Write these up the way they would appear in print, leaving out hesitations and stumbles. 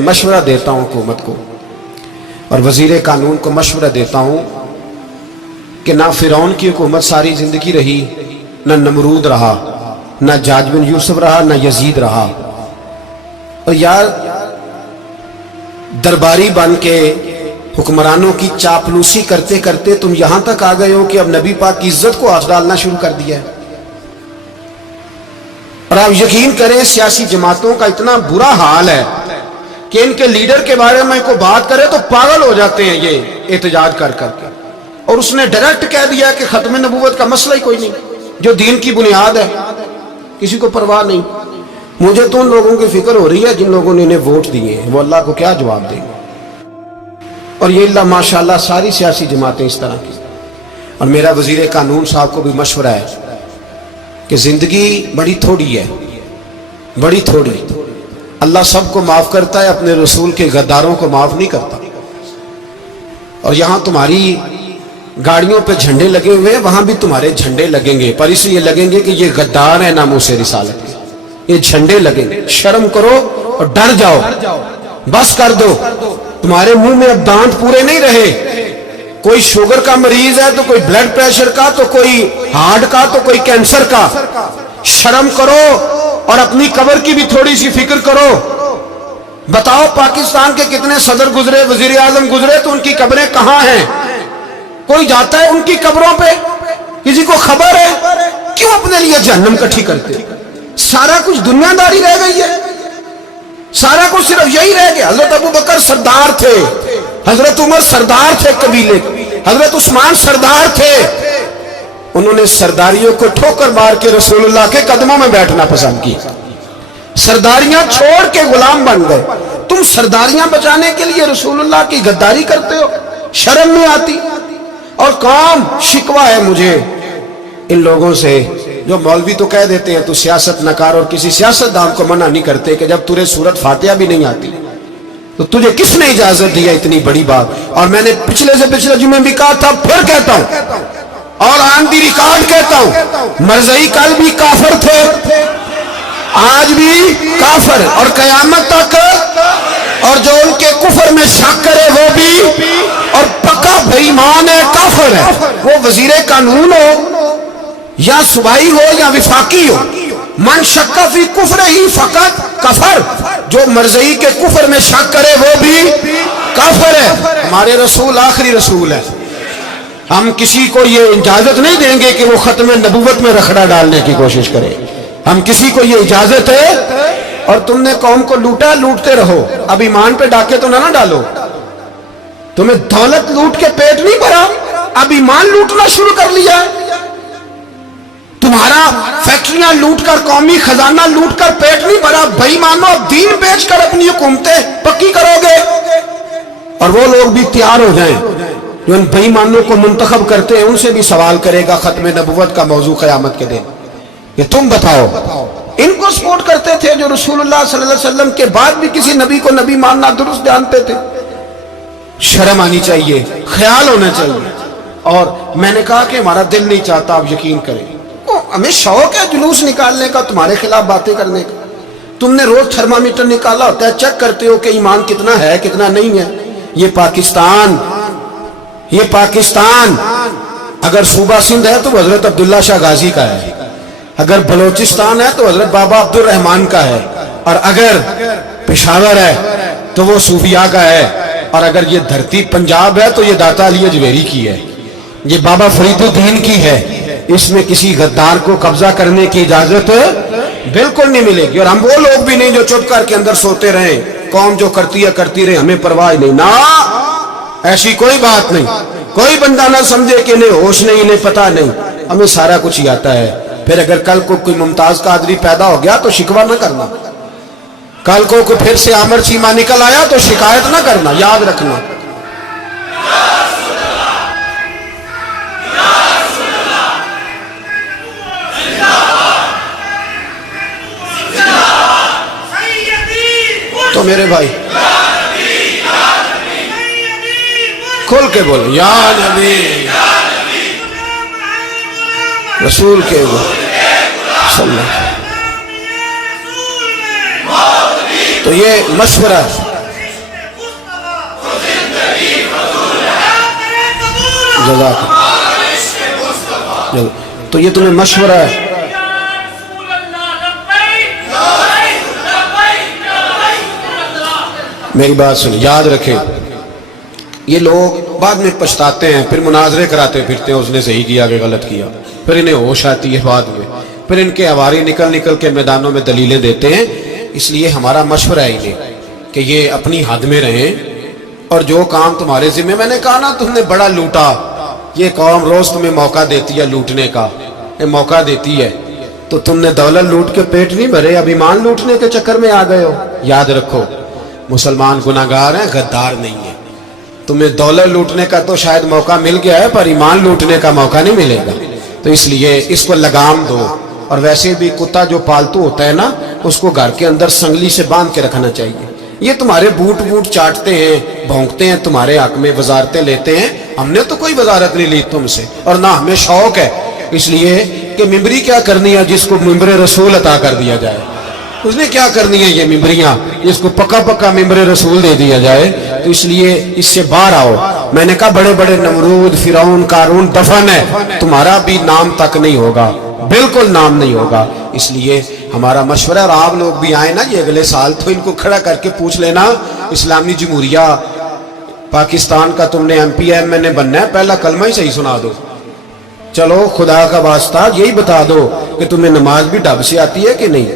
मशवरा देता हूँ हुकूमत को और वजीर कानून को मशवरा देता हूँ कि ना फिरौन की हुकूमत सारी जिंदगी रही, ना नमरूद रहा, ना जाज बिन यूसुफ रहा, ना यजीद रहा। और यार दरबारी बन के हुक्मरानों की चापलूसी करते करते तुम यहां तक आ गए हो कि अब नबी पाक की इज्जत को हाथ डालना शुरू कर दिया है। और आप यकीन करें सियासी जमातों का इतना बुरा हाल है कि इनके लीडर के बारे में कोई बात करे तो पागल हो जाते हैं ये एहतजाज कर करके। और उसने डायरेक्ट कह दिया कि खत्म नबूवत का मसला ही कोई नहीं, जो दीन की बुनियाद है, किसी को परवाह नहीं। मुझे तो उन लोगों की फिक्र हो रही है जिन लोगों ने इन्हें वोट दिए हैं, वो अल्लाह को क्या जवाब देंगे। और ये अल्लाह माशाल्लाह सारी सियासी जमातें इस तरह की। और मेरा वजीर कानून साहब को भी मशवरा है कि जिंदगी बड़ी थोड़ी है, बड़ी थोड़ी। अल्लाह सबको माफ करता है, अपने रसूल के गद्दारों को माफ नहीं करता। और यहां तुम्हारी गाड़ियों पे झंडे लगे हुए हैं, वहां भी तुम्हारे झंडे लगेंगे, पर इसलिए लगेंगे कि ये गद्दार है नामूसे रिसालत के। ये झंडे लगेंगे। शर्म करो और डर जाओ, बस कर दो। तुम्हारे मुंह में अब दांत पूरे नहीं रहे। कोई शुगर का मरीज है तो कोई ब्लड प्रेशर का, तो कोई हार्ट का, तो कोई कैंसर का। शर्म करो और अपनी कब्र की भी थोड़ी सी फिक्र करो। बताओ पाकिस्तान के कितने सदर गुजरे, वजीर आजम गुजरे, तो उनकी कब्रें कहां हैं? कोई जाता है उनकी कब्रों पे? किसी को खबर है? क्यों अपने लिए जहन्नम इकट्ठी करते? सारा कुछ दुनियादारी रह गई है, सारा कुछ सिर्फ यही रह गया। हजरत अबू बकर सरदार थे, हजरत उमर सरदार थे कबीले, हजरत उस्मान सरदार थे। उन्होंने सरदारियों को ठोकर मार के रसूलुल्लाह के कदमों में बैठना पसंद किया। सरदारियां छोड़ के गुलाम बन गए। तुम सरदारियां बचाने के लिए रसूलुल्लाह की गद्दारी करते हो, शर्म नहीं आती? और कौम शिकवा है मुझे इन लोगों से जो मौलवी तो कह देते हैं तू सियासत न कर, और किसी सियासतदान को मना नहीं करते कि जब तुझे सूरत फातिहा भी नहीं आती तो तुझे किसने इजाजत दी है इतनी बड़ी बात। और मैंने पिछले से पिछले जुमे भी कहा था, फिर कहता हूं और ऑन दी रिकॉर्ड कहता हूं, मरज़ई कल भी काफिर थे, आज भी काफिर और कयामत तक। और जो उनके कुफर में शक करे वो भी और पक्का बेईमान है, काफिर है। वो वजीर कानून हो या सुबाई हो या विफाकी हो, मन शक्का फी कुफर ही फकत कफर। जो मरज़ई के कुफर में शक करे वो भी काफिर है। हमारे रसूल आखिरी रसूल है। हम किसी को ये इजाजत नहीं देंगे कि वो खत्म नबूवत में रखड़ा डालने की कोशिश करे। हम किसी को ये इजाजत है। और तुमने कौम को लूटा, लूटते रहो, अब ईमान पे डाके तो ना डालो। तुम्हें दौलत लूट के पेट नहीं भरा, अब ईमान लूटना शुरू कर लिया। तुम्हारा फैक्ट्रियां लूटकर, कौमी खजाना लूटकर पेट नहीं भरा। भाई मानो अब दीन बेचकर अपनी हुकूमतें पक्की करोगे। और वो लोग भी तैयार हो जाएं जो इन बेईमानों को मुंतखब करते हैं, उनसे भी सवाल करेगा खत्म नबूवत का मौजू क़यामत के दिन कि तुम बताओ। इनको सपोर्ट करते थे जो रसूलुल्लाह सल्लल्लाहु अलैहि वसल्लम के बाद भी किसी नबी को नबी मानना दुरुस्त जानते थे। शर्म आनी चाहिए, ख्याल होना चाहिए। और मैंने कहा कि हमारा दिल नहीं चाहता, आप यकीन करें, हमें शौक है जुलूस निकालने का, तुम्हारे खिलाफ बातें करने का। तुमने रोज थर्मामीटर निकाला होता है, चेक करते हो कि ईमान कितना है कितना नहीं है। ये पाकिस्तान अगर सूबा सिंध है तो हजरत अब्दुल्ला शाह गाजी का है, अगर बलोचिस्तान है तो हजरत बाबा अब्दुल रहमान का है, और अगर पेशावर है तो वो सूफिया का है, और अगर ये धरती पंजाब है तो ये दाता अली अजमेरी की है, ये बाबा फरीदुद्दीन की है। इसमें किसी गद्दार को कब्जा करने की इजाजत बिल्कुल नहीं मिलेगी। और हम वो लोग भी नहीं जो चुप करके अंदर सोते रहे, कौम जो करती है करती रहे, हमें परवाह नहीं। ना, ऐसी कोई बात नहीं। कोई बंदा ना समझे कि इन्हें होश नहीं, इन्हें पता नहीं, हमें सारा कुछ ही आता है। फिर अगर कल को कोई मुमताज कादरी पैदा हो गया तो शिकवा ना करना। कल को कोई फिर से आमर चीमा निकल आया तो शिकायत ना करना, याद रखना। तो मेरे भाई खोल के बोलो, या नबी रसूल के तो ये मशवरा जज़ाक। तो ये तुम्हें मशवरा है। मेरी बात सुन, याद रखें, ये लोग बाद में पछताते हैं, फिर मुनाजरे कराते फिरते हैं, उसने सही किया कि गलत किया, फिर इन्हें होश आती है बाद में, फिर इनके हवारी निकल निकल के मैदानों में दलीलें देते हैं। इसलिए हमारा मशवरा है इन्हें कि ये अपनी हद में रहें, और जो काम तुम्हारे जिम्मे, मैंने कहा ना तुमने बड़ा लूटा, ये कौम रोज तुम्हें मौका देती है लूटने का, ये मौका देती है, तो तुमने दौलत लूट के पेट नहीं भरे, अब ईमान लूटने के चक्कर में आ गए हो। याद रखो, मुसलमान गुनाहगार हैं, गद्दार नहीं है। तुम्हें दौलत लूटने का तो शायद मौका मिल गया है, पर ईमान लूटने का मौका नहीं मिलेगा। तो इसलिए इसको लगाम दो। और वैसे भी कुत्ता जो पालतू होता है ना, उसको घर के अंदर संगली से बांध के रखना चाहिए। ये तुम्हारे बूट बूट चाटते हैं, भौंकते हैं, तुम्हारे हक में वजारतें लेते हैं। हमने तो कोई वजारत नहीं ली तुमसे, और ना हमें शौक है इसलिए कि मिंबरी क्या करनी है जिसको मिंबर रसूल अता कर दिया जाए। उसने क्या करनी है ये मिंबरियां, इसको पक्का पक्का मिंबर रसूल दे दिया जाए। तो इसलिए इससे बाहर आओ। मैंने कहा बड़े बड़े नमरूद, फिरौन, कारून दफन है, तुम्हारा भी नाम तक नहीं होगा, बिल्कुल नाम नहीं होगा। इसलिए हमारा मशवरा, और आप लोग भी आए ना ये अगले साल, तो इनको खड़ा करके पूछ लेना, इस्लामी जमहूरिया पाकिस्तान का तुमने MPM बनना है, पहला कलमा ही सही सुना दो। चलो खुदा का वास्ता यही बता दो कि तुम्हें नमाज भी ढब से आती है कि नहीं।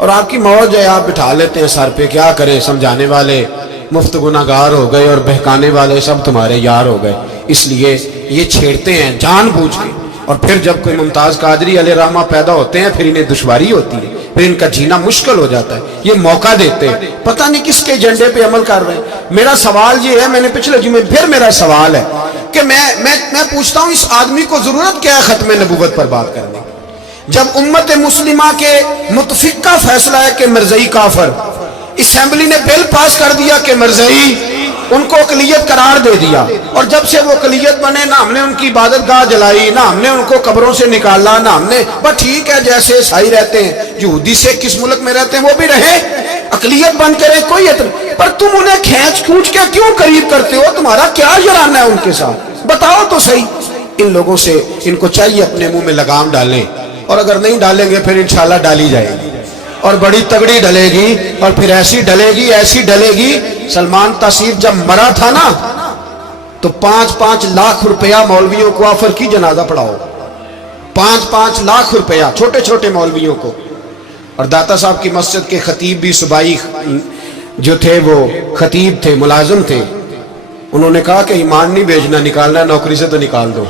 और आपकी मौज है, आप बिठा लेते हैं सर पे, क्या करें, समझाने वाले मुफ्त गुनाहगार हो गए और बहकाने वाले सब तुम्हारे यार हो गए। इसलिए ये छेड़ते हैं जानबूझ के, और फिर जब कोई मुमताज कादरी अलैहि रहमा पैदा होते हैं, फिर इन्हें दुश्वारी होती है, फिर इनका जीना मुश्किल हो जाता है। ये मौका देते हैं, पता नहीं किसके एजेंडे पे अमल कर रहे हैं। मेरा सवाल ये है, मैंने पिछले जुमे फिर मेरा सवाल है कि मैं पूछता हूं, इस आदमी को जरूरत क्या है खत्म नबूवत पर बात करने की, जब उम्मत मुस्लिमा के मुतफिक का फैसला है कि मिर्ज़ई काफर, असेंबली ने बिल पास कर दिया कि मिर्ज़ई, उनको अकलियत करार दे दिया, और जब से वो अकलियत बने ना हमने उनकी इबादत गाह जलाई, ना हमने उनको कब्रों से निकाला, ना हमने, बस ठीक है जैसे ईसाई रहते हैं, यहूदी से किस मुल्क में रहते हैं वो भी रहे, अकलियत बन के रहे, कोई पर तुम उन्हें खींच खूंच के क्यों करीब करते हो? तुम्हारा क्या जराना है उनके साथ, बताओ तो सही। इन लोगों से इनको चाहिए अपने मुंह में लगाम डालें, और अगर नहीं डालेंगे फिर इंशाल्लाह डाली जाएगी, और बड़ी तगड़ी डलेगी, और फिर ऐसी डलेगी ऐसी डलेगी। सलमान तासीर जब मरा था ना, तो 5-5 लाख रुपया मौलवियों को ऑफर की जनाजा पढ़ाओ, 5-5 लाख रुपया छोटे छोटे मौलवियों को। और दाता साहब की मस्जिद के खतीब भी सुबाई जो थे वो खतीब थे, मुलाजिम थे, उन्होंने कहा कि ईमान नहीं भेजना, निकालना नौकरी से तो निकाल दो।